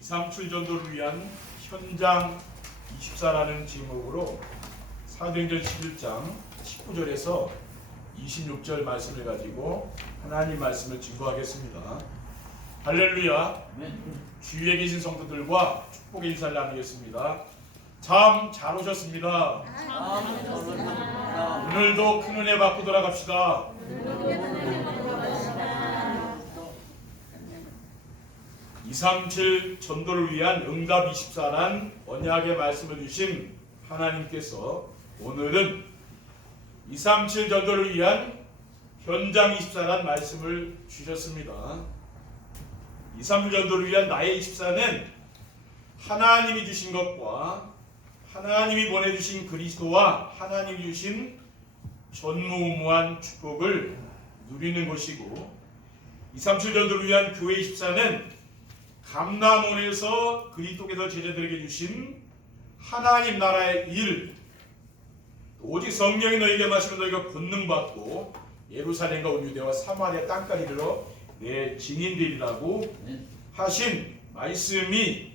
237 전도를 위한 현장 24라는 제목으로 사도행전 11장 19절에서 26절 말씀을 가지고 하나님 말씀을 증거하겠습니다. 할렐루야. 주위에 계신 성도들과 축복의 인사를 나누겠습니다. 참 잘 오셨습니다. 오늘도 큰 은혜 받고 돌아갑시다. 237 전도를 위한 응답 24란 언약의 말씀을 주신 하나님께서 오늘은 237 전도를 위한 현장 24란 말씀을 주셨습니다. 237 전도를 위한 나의 24는 하나님이 주신 것과 하나님이 보내주신 그리스도와 하나님이 주신 전무후무한 축복을 누리는 것이고, 237 전도를 위한 교회 24는 감람원에서 그리스도께서 제자들에게 주신 하나님 나라의 일, 오직 성령이 너희에게 마시면 너희가 권능받고 예루살렘과 온 유대와 사마리아 땅까지 이르러 내 증인되리라고 하신 말씀이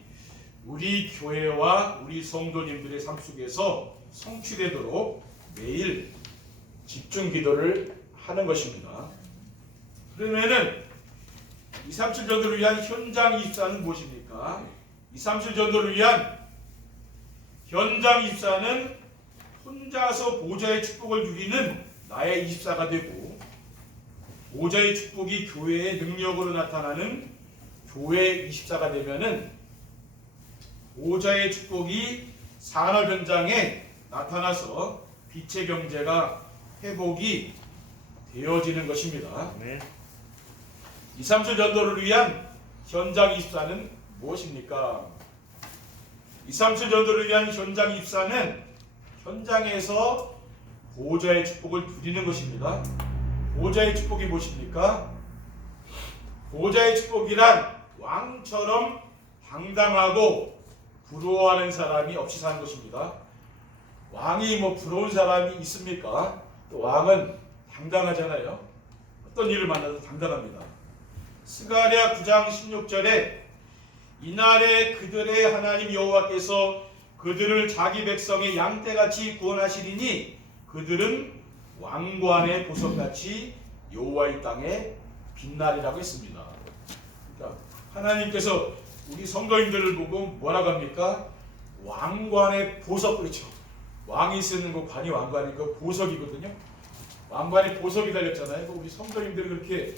우리 교회와 우리 성도님들의 삶 속에서 성취되도록 매일 집중 기도를 하는 것입니다. 그러면은 237 전도를 위한 현장 24는 무엇입니까? 237 전도를 위한 현장 24는 혼자서 보좌의 축복을 누리는 나의 24가 되고, 보좌의 축복이 교회의 능력으로 나타나는 교회 24가 되면은 보좌의 축복이 산업 현장에 나타나서 빛의 경제가 회복이 되어지는 것입니다. 237 전도를 위한 현장 24는 무엇입니까? 237 전도를 위한 현장 24는 현장에서 보좌의 축복을 누리는 것입니다. 보좌의 축복이 무엇입니까? 보좌의 축복이란 왕처럼 당당하고 부러워하는 사람이 없이 사는 것입니다. 왕이 부러운 사람이 있습니까? 또 왕은 당당하잖아요. 어떤 일을 만나도 당당합니다. 스가랴 9장 16절에 이날에 그들의 하나님 여호와께서 그들을 자기 백성의 양떼같이 구원하시리니 그들은 왕관의 보석같이 여호와의 땅에 빛나리라고 했습니다. 그러니까 하나님께서 우리 성도님들을 보고 뭐라고 합니까? 왕관의 보석, 그렇죠. 왕이 쓰는 거 관이 왕관이 그 보석이거든요. 왕관에 보석이 달렸잖아요. 우리 성도님들이 그렇게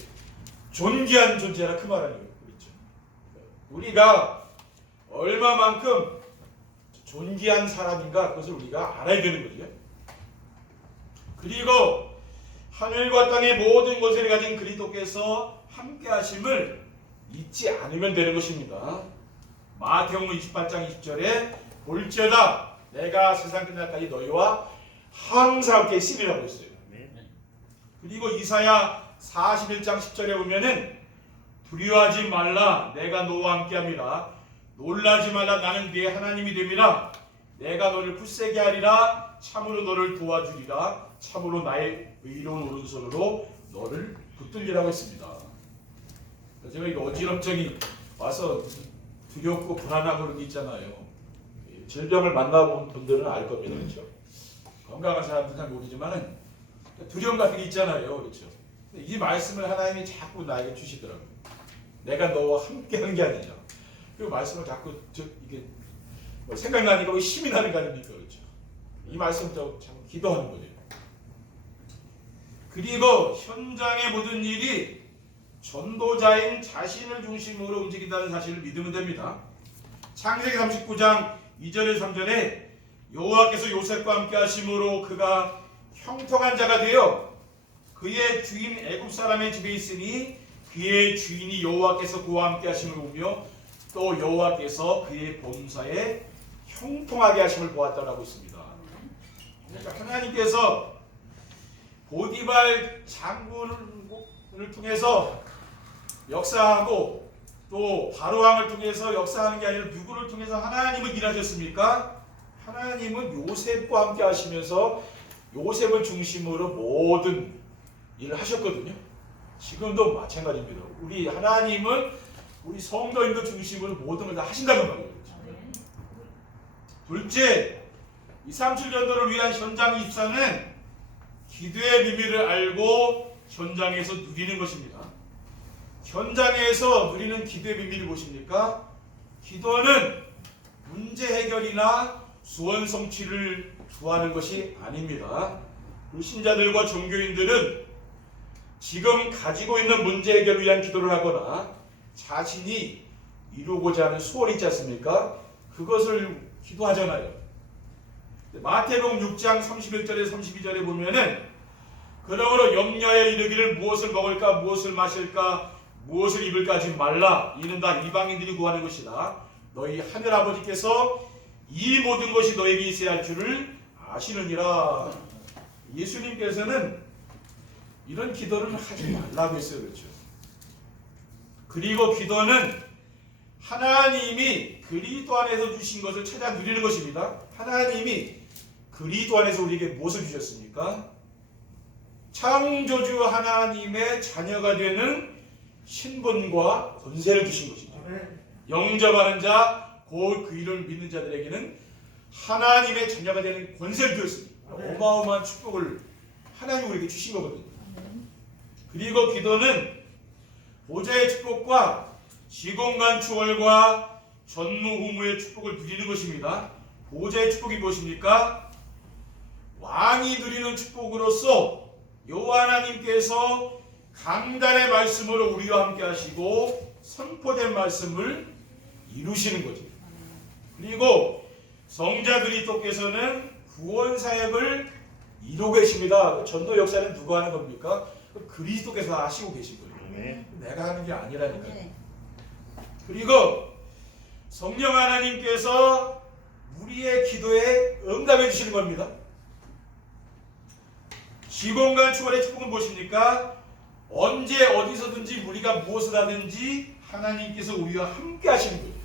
존귀한 존재라 그 말 아니에요. 그렇죠. 우리가 얼마만큼 존귀한 사람인가 그것을 우리가 알아야 되는 거죠. 그리고 하늘과 땅의 모든 것을 가진 그리스도께서 함께 하심을 잊지 않으면 되는 것입니다. 마태복음 28장 20절에 볼지어다 내가 세상 끝날까지 너희와 항상 함께 있으리라고 했어요. 그리고 이사야 41장 10절에 보면은 두려워하지 말라 내가 너와 함께함이라 놀라지 말라 나는 네 하나님이 됨이라 내가 너를 굳세게 하리라 참으로 너를 도와주리라 참으로 나의 의로운 오른손으로 너를 붙들리라고 했습니다. 제가 이거 어지럼증이 와서 두렵고 불안하고 그런 게 있잖아요. 질병을 만나본 분들은 알 겁니다. 그렇죠? 건강한 사람들은 잘 모르지만은 두려움 같은 게 있잖아요. 그렇죠? 이 말씀을 하나님이 자꾸 나에게 주시더라고요. 내가 너와 함께 한 게 아니냐. 그 말씀을 자꾸 이게 생각나니까 힘이 나는 거 아닙니까? 그렇죠? 이 말씀 자꾸 기도하는 거예요. 그리고 현장의 모든 일이 전도자인 자신을 중심으로 움직인다는 사실을 믿으면 됩니다. 창세기 39장 2절에 3절에 여호와께서 요셉과 함께 하심으로 그가 형통한 자가 되어 그의 주인 애굽 사람의 집에 있으니 그의 주인이 여호와께서 그와 함께 하심을 보며 또 여호와께서 그의 범사에 형통하게 하심을 보았다라고 있습니다. 그러니까 하나님께서 보디발 장군을 통해서 역사하고 또 바로왕을 통해서 역사하는 게 아니라 누구를 통해서 하나님은 일하셨습니까? 하나님은 요셉과 함께 하시면서 요셉을 중심으로 모든 일을 하셨거든요. 지금도 마찬가지입니다. 우리 하나님은 우리 성도인들 중심으로 모든 걸 다 하신다는 말이에요. 둘째, 237 전도를 위한 현장 입사는 기도의 비밀을 알고 현장에서 누리는 것입니다. 현장에서 누리는 기도의 비밀이 무엇입니까? 기도는 문제 해결이나 소원 성취를 구하는 것이 아닙니다. 신자들과 종교인들은 지금 가지고 있는 문제 해결을 위한 기도를 하거나 자신이 이루고자 하는 소원이 있지 않습니까? 그것을 기도하잖아요. 마태복음 6장 31절에 32절에 보면은 그러므로 염려에 이르기를 무엇을 먹을까 무엇을 마실까 무엇을 입을까 하지 말라. 이는 다 이방인들이 구하는 것이다. 너희 하늘아버지께서 이 모든 것이 너에게 있어야 할 줄을 아시느니라. 예수님께서는 이런 기도를 하지 말라고 했어요. 그렇죠? 그리고 기도는 하나님이 그리스도 안에서 주신 것을 찾아 누리는 것입니다. 하나님이 그리스도 안에서 우리에게 무엇을 주셨습니까? 창조주 하나님의 자녀가 되는 신분과 권세를 주신 것이죠. 영접하는 자, 곧 그 이름을 믿는 자들에게는 하나님의 자녀가 되는 권세를 주었습니다. 어마어마한 축복을 하나님이 우리에게 주신 거거든요. 그리고 기도는 보좌의 축복과 시공간 추월과 전무후무의 축복을 누리는 것입니다. 보좌의 축복이 무엇입니까? 왕이 누리는 축복으로서 여호와 하나님께서 강단의 말씀으로 우리와 함께 하시고 선포된 말씀을 이루시는 거죠. 그리고 성자 그리스도께서는 구원 사역을 이루고 계십니다. 전도 역사는 누가 하는 겁니까? 그리스도께서 하시고 계신 거예요. 내가 하는 게 아니라니까요. 그리고 성령 하나님께서 우리의 기도에 응답해 주시는 겁니다. 시공간 추월의 축복은 무엇입니까? 언제 어디서든지 우리가 무엇을 하든지 하나님께서 우리와 함께 하시는 거예요.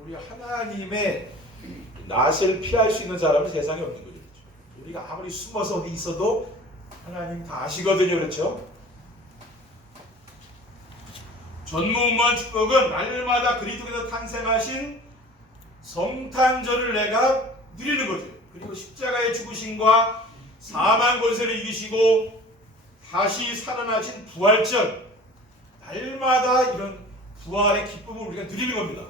우리가 하나님의 낯을 피할 수 있는 사람은 세상에 없는 거죠. 우리가 아무리 숨어서 어디 있어도 하나님 다 아시거든요. 그렇죠? 전무후무한 축복은 날마다 그리스도께서 탄생하신 성탄절을 내가 누리는 거죠. 그리고 십자가의 죽으심과 사망 권세를 이기시고 다시 살아나신 부활절, 날마다 이런 부활의 기쁨을 우리가 누리는 겁니다.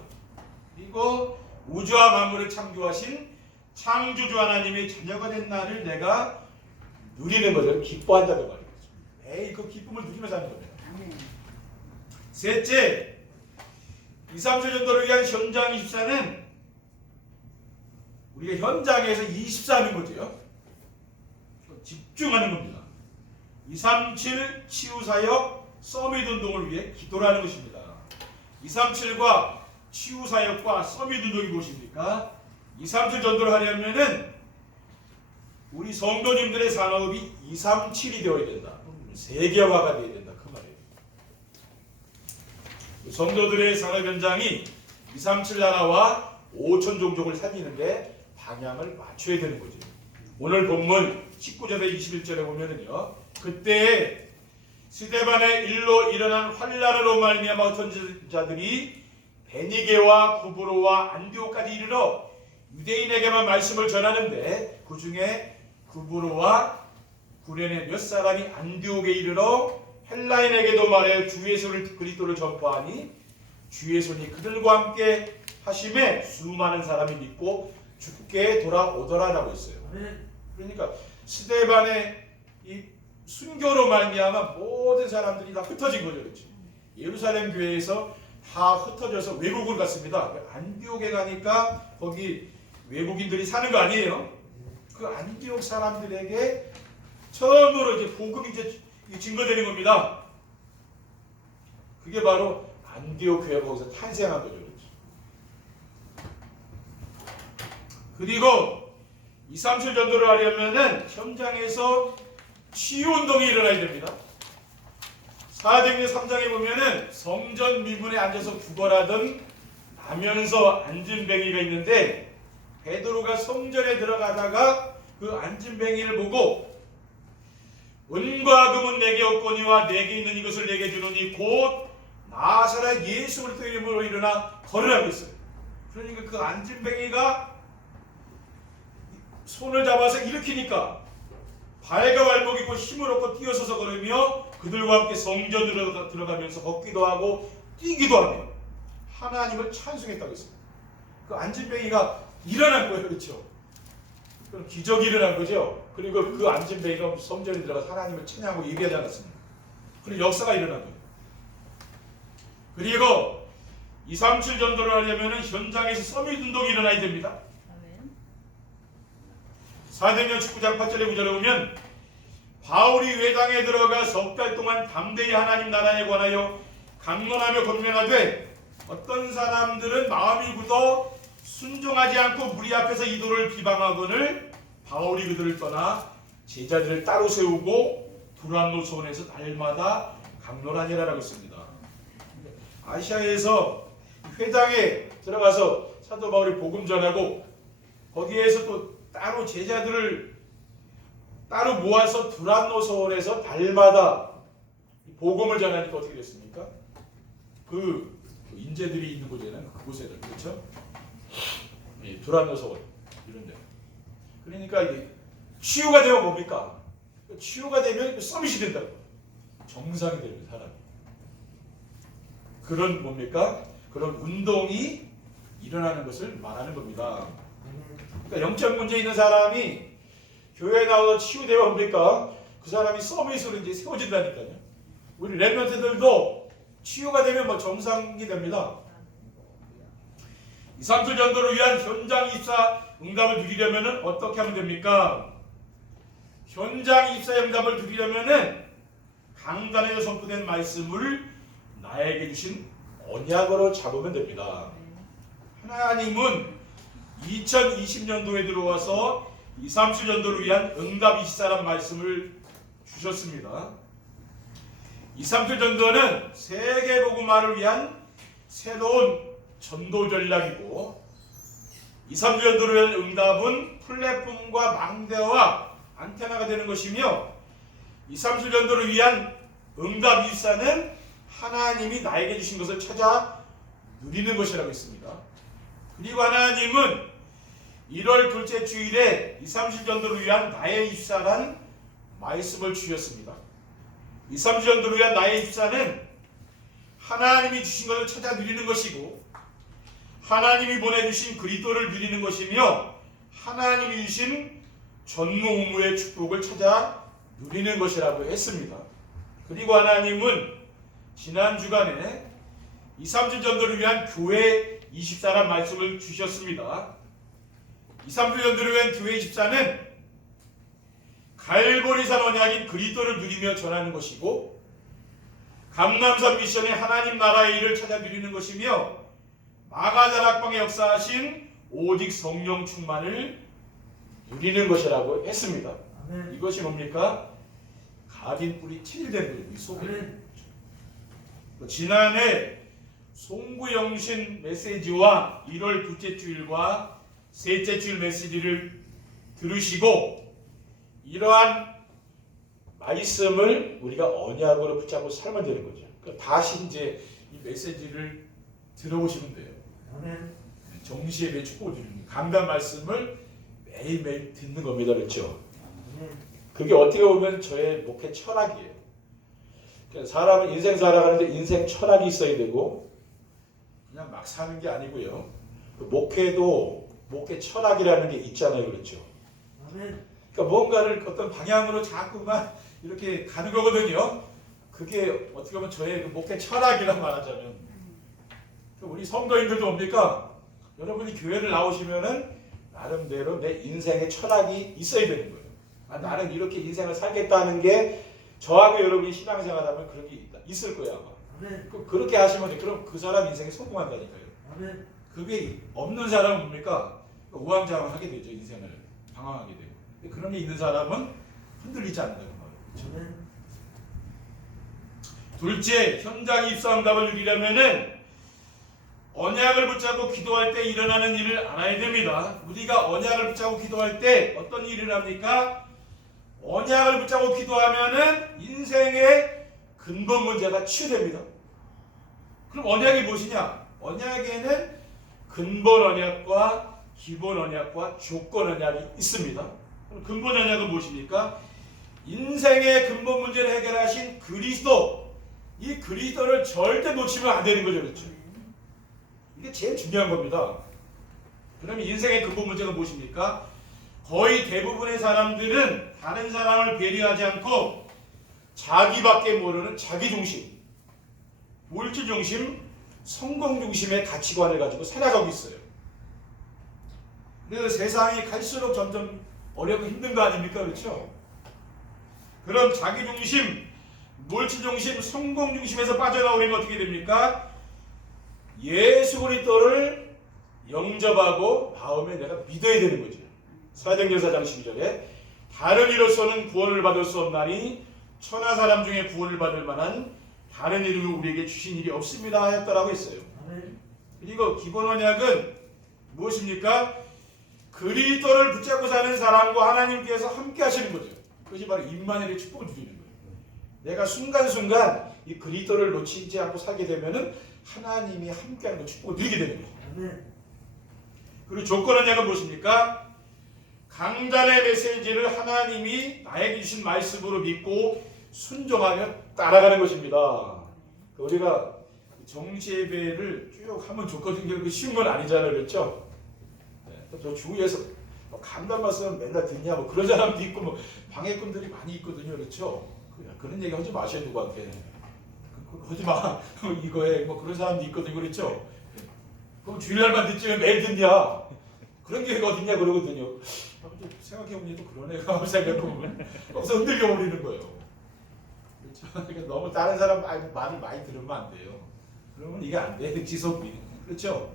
그리고 우주와 만물을 창조하신 창조주 하나님의 자녀가 된 날을 내가 누리는 거죠. 기뻐한다는 말이죠. 매일 그 기쁨을 누리면서 하는 겁니다. 셋째, 237 전도를 위한 현장 입사는 우리가 현장에서 24하는 거죠. 집중하는 겁니다. 237 치유사역 서밋 운동을 위해 기도를 하는 것입니다. 237과 치유사역과 서밋 운동이 무엇입니까? 237 전도를 하려면은 우리 성도님들의 산업이 237이 되어야 된다. 세계화가 되어야 된다. 그 말이에요. 성도들의 산업 현장이 237 나라와 5천 종족을 살리는데 방향을 맞춰야 되는 거죠. 오늘 본문 19절에 21절에 보면은요. 그때 스데반의 일로 일어난 환란으로 말미암아 어떤 자들이 베니게와 구브로와 안디오까지 이르러 유대인에게만 말씀을 전하는데 그 중에 구브로와 구레네 몇 사람이 안디옥에 이르러 헬라인에게도 말하여 주의 손을 그리스도를 전파하니 주의 손이 그들과 함께 하심에 수많은 사람이 믿고 주께 돌아오더라라고 했어요. 그러니까 스데반의 이 순교로 말미암아 모든 사람들이 다 흩어진 거죠. 그렇죠? 예루살렘 교회에서 다 흩어져서 외국을 갔습니다. 안디옥에 가니까 거기 외국인들이 사는 거 아니에요? 그 안디옥 사람들에게 처음으로 이제 복음이 이제 증거되는 겁니다. 그게 바로 안디옥 교회가 거기서 탄생한 거죠. 그리고 237 전도를 하려면은 현장에서 치유운동이 일어나야 됩니다. 사도행전 3장에 보면은 성전 미문에 앉아서 구걸하던 나면서 앉은 뱅이가 있는데 베드로가 성전에 들어가다가 그 앉은 뱅이를 보고 은과 금은 내게 없거니와 내게 있는 이것을 내게 주노니 곧 나사렛 예수 그리스도 이름으로 일어나 걸으라고 했어요. 그러니까 그 안진뱅이가 손을 잡아서 일으키니까 발과 발목 있고 힘을 얻고 뛰어서서 걸으며 그들과 함께 성전으로 들어가면서 걷기도 하고 뛰기도 하며 하나님을 찬송했다고 했습니다. 그 안진뱅이가 일어난 거예요. 그렇죠? 그럼 기적이 일어난 거죠. 그리고 그 안진뱅이가 성전에 들어가서 하나님을 찬양하고 예배하지 않았습니다. 그리고 역사가 일어난 거예요. 그리고 237 전도를 하려면 현장에서 서밋 운동이 일어나야 됩니다. 사도행전 19장 8절에 9절에 보면 바울이 회당에 들어가 석 달 동안 담대히 하나님 나라에 관하여 강론하며 권면하되 어떤 사람들은 마음이 굳어 순종하지 않고 무리 앞에서 이도를 비방하거늘 바울이 그들을 떠나 제자들을 따로 세우고 두란노 소원에서 날마다 강론하니라라고 했습니다. 아시아에서 회당에 들어가서 사도 바울이 복음 전하고 거기에서 또 따로 제자들을 따로 모아서 두란노 소원에서 달마다 복음을 전하니까 어떻게 됐습니까? 그 인재들이 있는 곳에는 그곳에 그렇죠? 두란노 소원 이런 데. 그러니까 이게 치유가 되면 뭡니까? 치유가 되면 서밋이 된다고. 정상이 되는 사람이. 그런 뭡니까? 그런 운동이 일어나는 것을 말하는 겁니다. 그러니까 영적 문제 있는 사람이 교회에 나와서 치유되면 뭡니까? 그 사람이 서밋으로 이제 세워진다니까요. 우리 렘넌트들도 치유가 되면 뭐 정상이 됩니다. 237 전도를 위한 현장 입사 응답을 누리려면 어떻게 하면 됩니까? 현장 입사 응답을 누리려면 강단에서 선포된 말씀을 나에게 주신 언약으로 잡으면 됩니다. 하나님은 2020년도에 들어와서 237 전도를 위한 응답 24란 말씀을 주셨습니다. 237 전도는 세계 복음화를 위한 새로운 전도 전략이고 237 전도를 위한 응답은 플랫폼과 망대와 안테나가 되는 것이며 237 전도를 위한 응답 24는 하나님이 나에게 주신 것을 찾아 누리는 것이라고 했습니다. 그리고 하나님은 1월 둘째 주일에 237 전도를 위한 나의 입사란 말씀을 주셨습니다. 237 전도를 위한 나의 입사는 하나님이 주신 것을 찾아 누리는 것이고 하나님이 보내주신 그리스도를 누리는 것이며 하나님이 주신 전무후무의 축복을 찾아 누리는 것이라고 했습니다. 그리고 하나님은 지난 주간에 237 전도를 위한 교회 24란 말씀을 주셨습니다. 237 전도를 위한 교회 24는 갈보리산 언약인 그리스도를 누리며 전하는 것이고 감람산 미션의 하나님 나라의 일을 찾아 누리는 것이며 마가다락방에 역사하신 오직 성령 충만을 누리는 것이라고 했습니다. 아멘. 이것이 뭡니까? 각인 뿌리 7일 된 거예요. 이 속에. 지난해 송구영신 메시지와 1월 둘째 주일과 셋째 주일 메시지를 들으시고 이러한 말씀을 우리가 언약으로 붙잡고 살면 되는 거죠. 그러니까 다시 이제 이 메시지를 들어보시면 돼요. 정시에 축복을 드리는 강단 말씀을 매일매일 듣는 겁니다. 그렇죠? 그게 어떻게 보면 저의 목회 철학이에요. 그러니까 사람은 인생 살아가는데 인생 철학이 있어야 되고 그냥 막 사는 게 아니고요. 그 목회도 목회 철학이라는 게 있잖아요. 그렇죠? 그러니까 뭔가를 어떤 방향으로 자꾸만 이렇게 가는 거거든요. 그게 어떻게 보면 저의 그 목회 철학이라고 말하자면 우리 성도인들도 뭡니까? 여러분이 교회를 나오시면은 나름대로 내 인생의 철학이 있어야 되는 거예요. 아, 나는 이렇게 인생을 살겠다는 게 저하고 여러분이 신앙생활하면 그런 게 있을 거예요. 아마. 그렇게 하시면 그럼 그 사람 인생에 성공한다니까요. 그게 없는 사람은 뭡니까? 우왕좌왕하게 되죠. 인생을 방황하게 되고. 그런 게 있는 사람은 흔들리지 않는다고 말이죠. 둘째, 현장 입사 응답을 누리려면은 언약을 붙잡고 기도할 때 일어나는 일을 알아야 됩니다. 우리가 언약을 붙잡고 기도할 때 어떤 일을 합니까? 언약을 붙잡고 기도하면은 인생의 근본 문제가 치유됩니다. 그럼 언약이 무엇이냐? 언약에는 근본 언약과 기본 언약과 조건 언약이 있습니다. 그럼 근본 언약은 무엇입니까? 인생의 근본 문제를 해결하신 그리스도, 이 그리스도를 절대 놓치면 안 되는 거죠. 그렇죠? 이게 제일 중요한 겁니다. 그러면 인생의 근본 문제가 무엇입니까? 거의 대부분의 사람들은 다른 사람을 배려하지 않고 자기밖에 모르는 자기중심, 물질중심, 성공중심의 가치관을 가지고 살아가고 있어요. 그래서 세상이 갈수록 점점 어렵고 힘든 거 아닙니까? 그렇죠? 그럼 자기중심, 물질중심, 성공중심에서 빠져나오려면 어떻게 됩니까? 예수 그리스도를 영접하고 마음에 내가 믿어야 되는 거죠. 사도행전 4장 12절에 다른 이로서는 구원을 받을 수 없나니 천하 사람 중에 구원을 받을 만한 다른 이름을 우리에게 주신 일이 없습니다 하였다라고 했어요. 그리고 기본 언약은 무엇입니까? 그리스도를 붙잡고 사는 사람과 하나님께서 함께 하시는 거죠. 그것이 바로 임마누엘의 축복을 누리는 거예요. 내가 순간순간 이 그리스도를 놓치지 않고 살게 되면은 하나님이 함께하는 그 축복을 누리게 되는 거죠. 그리고 조건 언약은 무엇입니까? 강단의 메시지를 하나님이 나에게 주신 말씀으로 믿고 순종하며 따라가는 것입니다. 우리가 정시예배를 쭉 하면 좋거든요. 쉬운 건 아니잖아요. 그렇죠? 저 주위에서 강단 말씀 맨날 듣냐 뭐 그런 사람도 있고 뭐 방해꾼들이 많이 있거든요. 그렇죠? 그런 얘기 하지 마셔요. 누구한테. 하지 마. 이거에 뭐 그런 사람도 있거든요. 그렇죠? 그럼 주일날만 듣지 왜 매일 듣냐? 그런 교회가 어딨냐 그러거든요. 생각해보니 또 그러네. 생각해보면 거기서 흔들려 버리는 거예요. 그렇죠? 그러니까 너무 다른 사람 말을 많이 들으면 안 돼요. 그러면 이게 안 돼. 지속이. 그렇죠?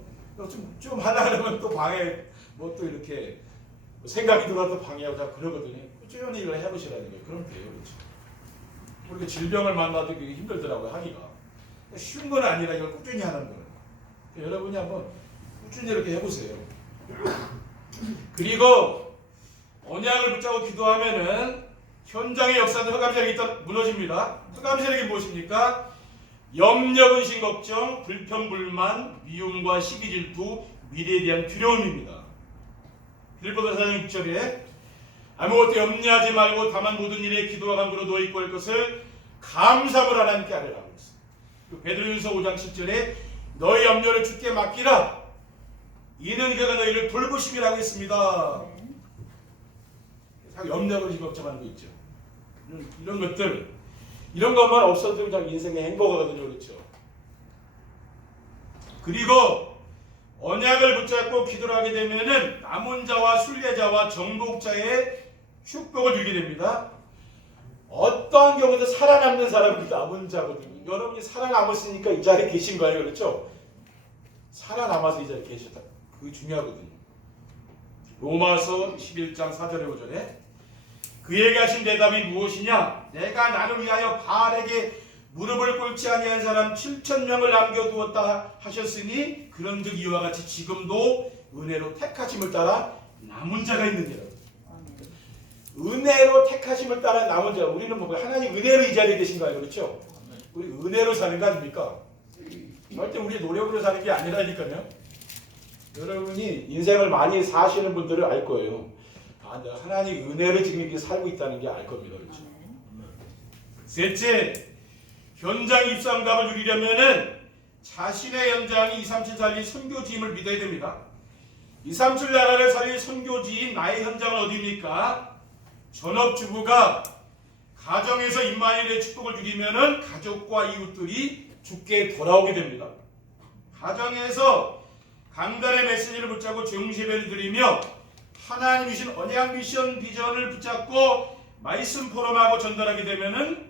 좀 하려면 또 방해, 뭐 또 이렇게 생각이 들어도 방해하고 다 그러거든요. 꾸준히 이걸 해보시라는 거예요. 그럼 돼요. 그렇죠? 우리가 질병을 만나도 그게 힘들더라고요. 하기가. 쉬운 건 아니라 이걸 꾸준히 하는 거예요. 여러분이 한번 꾸준히 이렇게 해보세요. 그리고 언약을 붙잡고 기도하면은 현장의 역사도 흑암세력이 일단 무너집니다. 흑암세력이 무엇입니까? 염려, 근심, 걱정, 불평, 불만, 미움과 시기, 질투, 미래에 대한 두려움입니다. 빌보서 4장 6절에 아무것도 염려하지 말고 다만 모든 일에 기도와 간구로 너희 입고 할 것을 감사함으로 하나님께 아뢰라고 했어요. 베드로전서 5장 7절에 너희 염려를 주께 맡기라. 이는 그가 너희를 돌보심이라고 했습니다. 염려, 근심, 걱정하는 거 있죠. 이런 것들, 이런 것만 없어도 그냥 인생의 행복하거든요. 그렇죠? 그리고 언약을 붙잡고 기도를 하게 되면은 남은 자와 순례자와 정복자의 축복을 누리게 됩니다. 어떠한 경우도 살아남는 사람이 남은 자거든요. 여러분이 살아남았으니까 이 자리에 계신 거예요. 그렇죠? 살아남아서 이 자리에 계셨다. 그게 중요하거든요. 로마서 11장 4절에 5절에 그에게 하신 대답이 무엇이냐? 내가 나를 위하여 바알에게 무릎을 꿇지 아니한 사람 7,000명을 남겨두었다 하셨으니 그런즉 이와 같이 지금도 은혜로 택하심을 따라 남은 자가 있느니라. 은혜로 택하심을 따라 남은 자. 우리는 뭐 하나님 은혜로 이 자리에 계신 거예요. 그렇죠? 우리 은혜로 사는 거 아닙니까? 절대 우리 노력으로 사는 게 아니라니까요. 여러분이 인생을 많이 사시는 분들은 알 거예요. 아, 내가 하나님 은혜를 지금 이렇게 살고 있다는 게 알 겁니다. 그렇죠? 셋째, 현장 입상감을 누리려면은 자신의 현장이 237 살릴 선교지임을 믿어야 됩니다. 237 나라를 살릴 선교지인 나의 현장은 어디입니까? 전업주부가 가정에서 임마누엘의 축복을 누리면은 가족과 이웃들이 죽게 돌아오게 됩니다. 가정에서 강단의 메시지를 붙잡고 정시배를 드리며 하나님 주신 언약 미션 비전을 붙잡고 말씀 포럼하고 전달하게 되면은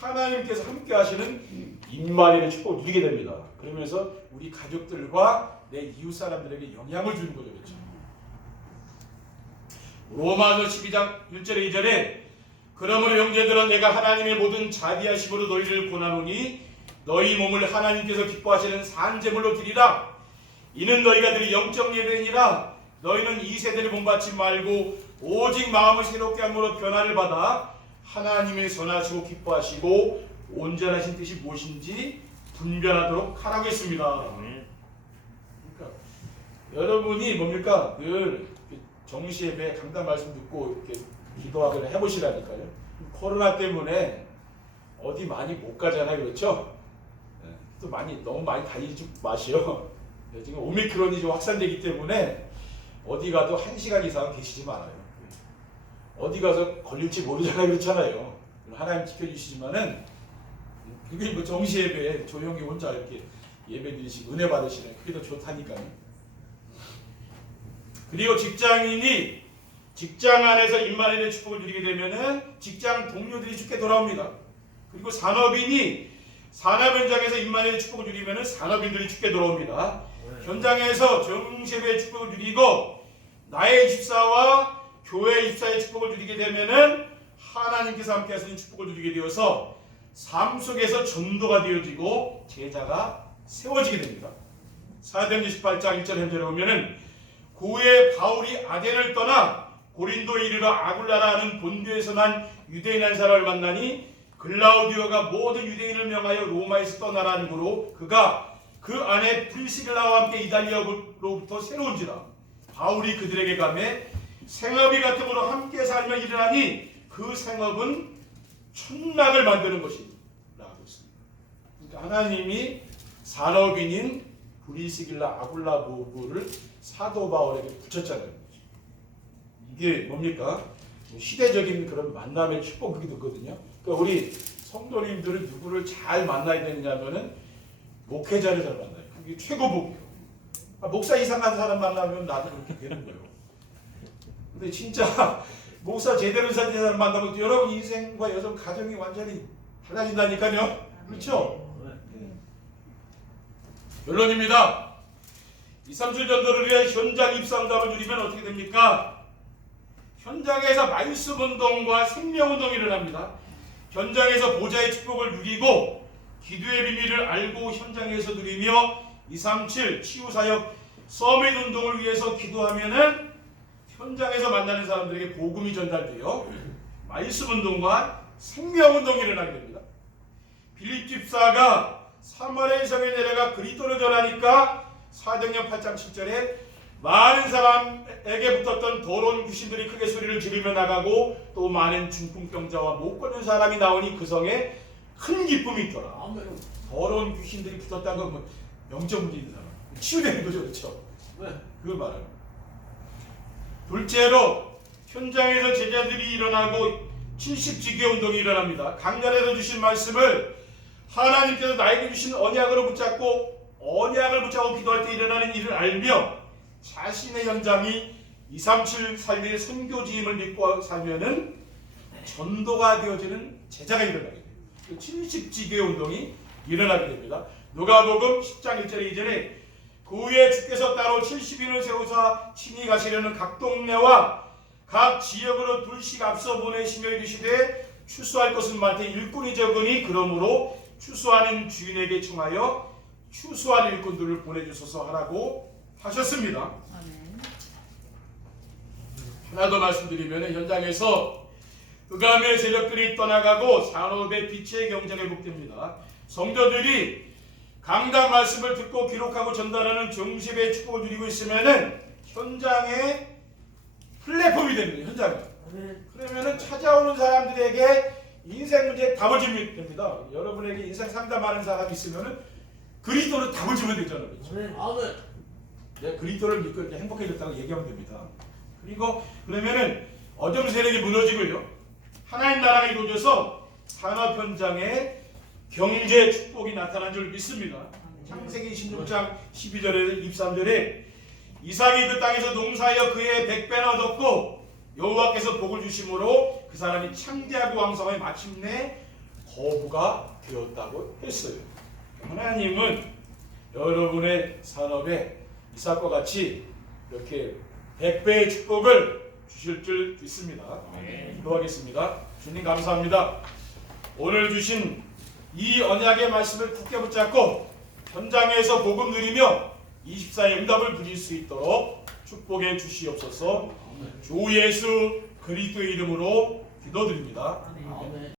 하나님께서 함께 하시는 임마누엘의 축복을 누리게 됩니다. 그러면서 우리 가족들과 내 이웃 사람들에게 영향을 주는 거죠. 그렇죠? 로마서 12장 1절에 2절에 그러므로 형제들아 내가 하나님의 모든 자비하심으로 너희를 권하노니 너희 몸을 하나님께서 기뻐하시는 산제물로 드리라. 이는 너희가 드릴 영적 예배니라. 너희는 이 세대를 본받지 말고 오직 마음을 새롭게 함으로 변화를 받아 하나님의 선하시고 기뻐하시고 온전하신 뜻이 무엇인지 분별하도록 하라고 했습니다. 그러니까 여러분이 뭡니까? 늘 정시예배 강단 말씀 듣고 이렇게 기도하기를 해보시라니까요. 코로나 때문에 어디 많이 못 가잖아요, 그렇죠? 또 너무 많이 다니지 마시오. 지금 오미크론이 좀 확산되기 때문에 어디 가도 1시간 이상 계시지 말아요. 어디 가서 걸릴지 모르잖아요, 그렇잖아요. 하나님 지켜주시지만은 그게 뭐 정시예배 조용히 혼자 이렇게 예배드리시고 은혜 받으시는 그게 더 좋다니까요. 그리고 직장인이 직장 안에서 임마누엘의 축복을 누리게 되면은 직장 동료들이 죽게 돌아옵니다. 그리고 산업인이 산업 현장에서 임마누엘의 축복을 누리면은 산업인들이 죽게 돌아옵니다. 현장에서 정시예배의 축복을 누리고 나의 집사와 교회 집사의 축복을 누리게 되면은 하나님께서 함께 하시는 축복을 누리게 되어서 삶 속에서 전도가 되어지고 제자가 세워지게 됩니다. 사도행전 18장 1절 현절에 보면은 고에 바울이 아덴을 떠나 고린도에 이르러 아굴라라는 본교에서 난 유대인 한 사람을 만나니 글라우디오가 모든 유대인을 명하여 로마에서 떠나라는 고로 그가 그 안에 프리시길라와 함께 이달리아로부터 새로운지라 바울이 그들에게 가매 생업이 같음으로 함께 살며 일어나니 그 생업은 천막을 만드는 것이라고 했습니다. 그러니까 하나님이 산업인인 브리스길라 아굴라 부부를 사도 바울에게 붙였잖아요. 이게 뭡니까? 시대적인 그런 만남의 축복이기도 하거든요. 그러니까 우리 성도님들은 누구를 잘 만나야 되느냐면은 목회자를 잘 만나요. 그게 최고복이에요. 목사 이상한 사람 만나면 나도 그렇게 되는 거예요. 근데 진짜 목사 제대로 사는 사람 만나면 여러분 인생과 여러분 가정이 완전히 달라진다니까요. 그렇죠? 결론입니다. 2, 3주 전도를 위해 현장 입상답을 누리면 어떻게 됩니까? 현장에서 말씀 운동과 생명 운동이 일어납니다. 현장에서 보좌의 축복을 누리고 기도의 비밀을 알고 현장에서 누리며 237 치유사역 서밋 운동을 위해서 기도하면은 현장에서 만나는 사람들에게 복음이 전달되어 말씀 운동과 생명 운동이 일어나게 됩니다. 빌립 집사가 사마리아 성에 내려가 그리스도를 전하니까 사도행전 8장 7절에 많은 사람에게 붙었던 더러운 귀신들이 크게 소리를 지르며 나가고 또 많은 중풍병자와 못 걷는 사람이 나오니 그 성에 큰 기쁨이 있더라. 더러운 귀신들이 붙었다는 건 뭐 영적 문제 있는 사람 치유되는 거죠, 그렇죠? 그걸 말하는. 둘째로 현장에서 제자들이 일어나고 70지교 운동이 일어납니다. 강단에서 주신 말씀을 하나님께서 나에게 주신 언약으로 붙잡고 언약을 붙잡고 기도할 때 일어나는 일을 알며 자신의 현장이 237 살릴 선교지임을 믿고 살면은 전도가 되어지는 제자가 일어나게 됩니다. 70지교 운동이 일어나게 됩니다. 누가복음 10장 1절에 이전에 그 후에 주께서 따로 70인을 세우사 친히 가시려는 각 동네와 각 지역으로 둘씩 앞서 보내시며 이르시되 추수할 것은 많되 일꾼이 적으니 그러므로 추수하는 주인에게 청하여 추수할 일꾼들을 보내주소서 하라고 하셨습니다. 하나 더 말씀드리면 현장에서 흑암의 세력들이 떠나가고 산업의 빛의 경쟁에 회복됩니다. 성도들이 강단 말씀을 듣고 기록하고 전달하는 정시배의 축복을 누리고 있으면은 현장에 플랫폼이 됩니다. 현장에. 그러면은 찾아오는 사람들에게 인생 문제에 답을 주면 됩니다. 여러분에게 인생 상담하는 사람이 있으면은 그리스도를 답을 주면 되잖아요. 그렇죠? 네, 그리스도를 믿고 이렇게 행복해졌다고 얘기하면 됩니다. 그리고 그러면은 어둠 세력이 무너지고요. 하나님 나라가 이루어져서 산업 현장에 경제 축복이 나타난 줄 믿습니다. 창세기 16장 12절에서 23절에 이삭이 그 땅에서 농사하여 그의 100배나 얻었고 여호와께서 복을 주심으로 그 사람이 창대하고 왕성하여 마침내 거부가 되었다고 했어요. 하나님은 여러분의 산업에 이삭과 같이 이렇게 100배의 축복을 주실 줄 믿습니다. 기도하겠습니다. 주님 감사합니다. 오늘 주신 이 언약의 말씀을 굳게 붙잡고 현장에서 복음 누리며 24의 응답을 누릴 수 있도록 축복해 주시옵소서. 주 예수 그리스도의 이름으로 기도드립니다.